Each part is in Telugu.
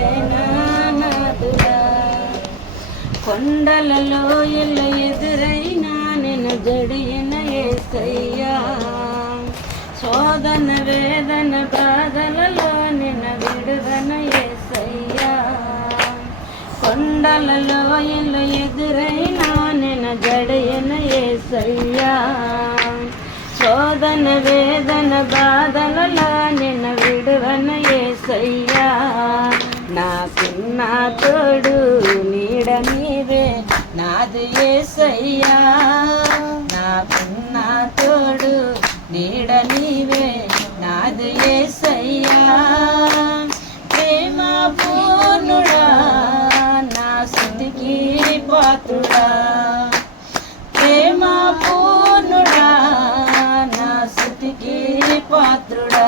ప్రేణనాథుడా. కొండలలో ఇల్లు ఎదురైనా నిన్ను జడిన యేసయ్యా, శోధన వేదన బాధలలో నిన్ను విడుదన యేసయ్యా. కొండలలో ఇల్లు ఎదురైనా నిన్ను జడిన యేసయ్యా, శోధన వేదన బాధలలో నిన్ను విడుదన యేసయ్యా. నాకున్న తోడు నీడ నీవే నాది యేసయ్యా, నాకున్న తోడు నీడ నీవే నాది యేసయ్యా. ప్రేమ పూర్ణుడా నా స్తుతికి పాత్రుడా, ప్రేమ పూర్ణుడా నా స్తుతికి పాత్రుడా.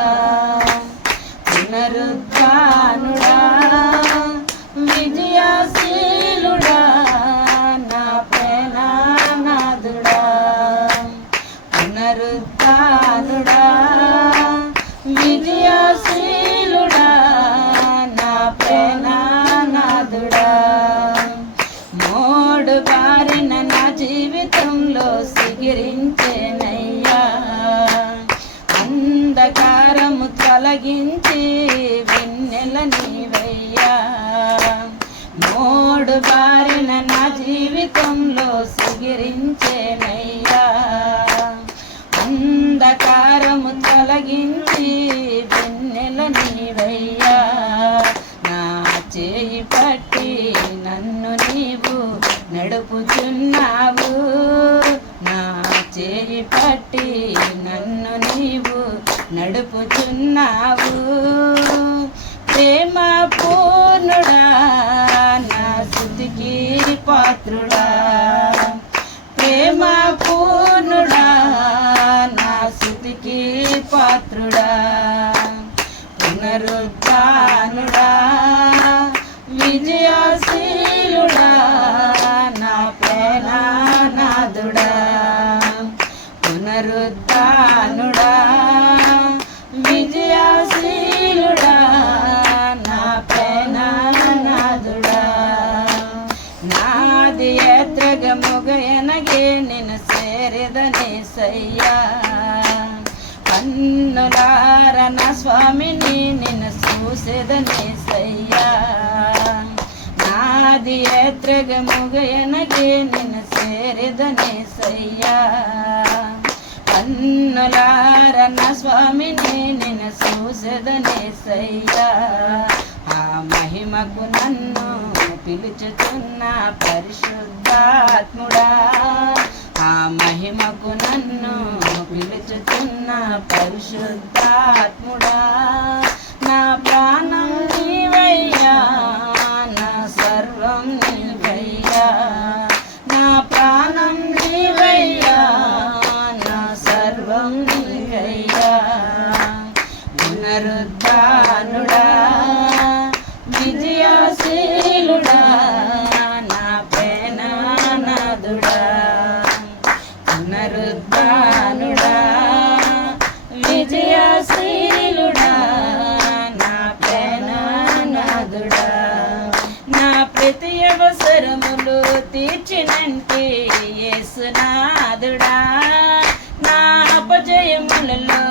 పునరుద్ధానుడా విజయశీలుడా నా ప్రేణనాథుడా, పునరుద్ధానుడా విజయశీలుడా నా ప్రేణనాథుడా. మోడు బారిన నా జీవితంలో సిగిరించేనయ్యా, అంధకారము తొలగించి వెన్నెల నీవయ్యా. మోడు బారిన నా జీవితంలో సిగిరించేనయ్యా, అంధకారము తొలగించి వెన్నెల నీవయ్యా. నా చేయి పట్టి నన్ను నీవు నడుపుచున్నావు, నా చేయి పట్టి నన్ను నీవు నడుపుచున్నావు. ప్రేమ పూర్ణుడా నా స్తుతికి పాత్రుడా, ప్రేమ పూర్ణుడా నా స్తుతికి పాత్రుడా. పునరుద్ధానుడా విజయశీలుడా నా ప్రేణనాథుడా, పునరుద్ధానుడా విజయశీలుడా నా ప్రేణనాథుడా. నాది ఎత్రగముగయనగే నిన్ను సేరెదనేసయ్యా, కన్నులార నా స్వామిని నిన్ను చూసేదనేసయ్యా. నాది ఎత్రగముగయనగే నిన్ను సేరెదనేసయ్యా, కన్నులార నా స్వామిని నిన్ను చూసేదనేసయ్యా. ఆ మహిమకు నన్ను పిలుచుచున్న పరిశుద్ధాత్ముడా, ఆ మహిమకు నన్ను పిలుచుచున్న పరిశుద్ధాత్ముడా. నా ప్రాణం నీవయ్యా, నా సర్వం నీవయ్యా, నా ప్రాణం నీవయ్యా, నా సర్వం నీవయ్యా. పునరుద్ధానుడా విజయశీలుడా నా ప్రేణనాథుడా, పునరుద్ధానుడా విజయశీలుడా నా ప్రేణనాథుడా. నా ప్రతి అవసరములు తీర్చినంటే యేసునాథుడా, నా అపజయములలో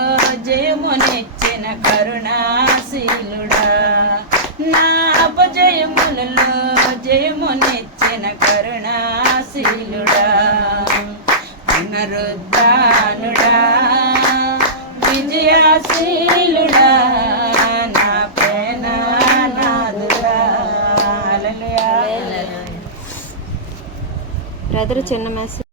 జయమునిచ్చిన కరుణాశీలుడా, నా అపజయములలో జయమునిచ్చిన కరుణాశీలుడా. పునరుద్ధానుడా విజయశీలుడా నా ప్రేణనాథుడా. బ్రదర్ చిన్న మెసేజ్.